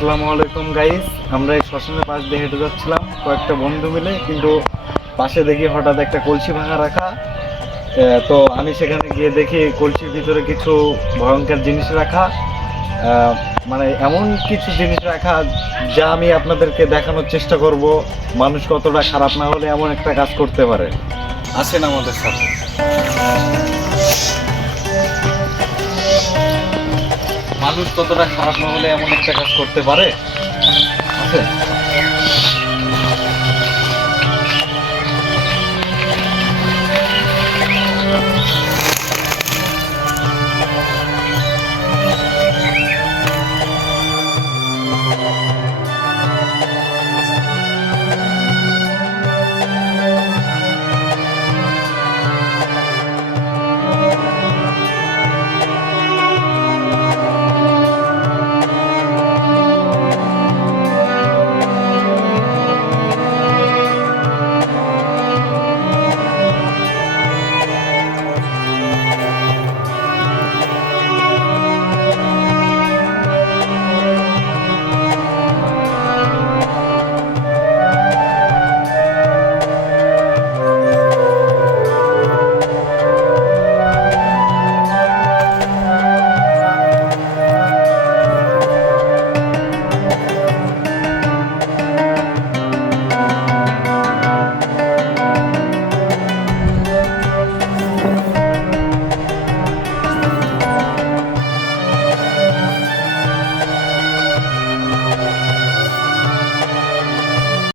আসসালামু আলাইকুম গাইস। আমরা এই শ্মশানের পাশ দিয়ে হেঁটে যাচ্ছিলাম কয়েকটা বন্ধু মিলে, কিন্তু পাশে দেখি হঠাৎ একটা কলসি ভাঙা রাখা। তো আমি সেখানে গিয়ে দেখি কলসির ভিতরে কিছু ভয়ঙ্কর জিনিস রাখা। মানে এমন কিছু জিনিস রাখা যা আমি আপনাদেরকে দেখানোর চেষ্টা করব মানুষ কতটা খারাপ না হলে এমন একটা কাজ করতে পারে। আসেন আমাদের সাথে। মানুষ কতটা খারাপ না হলে এমন একটা কাজ করতে পারে। আচ্ছা,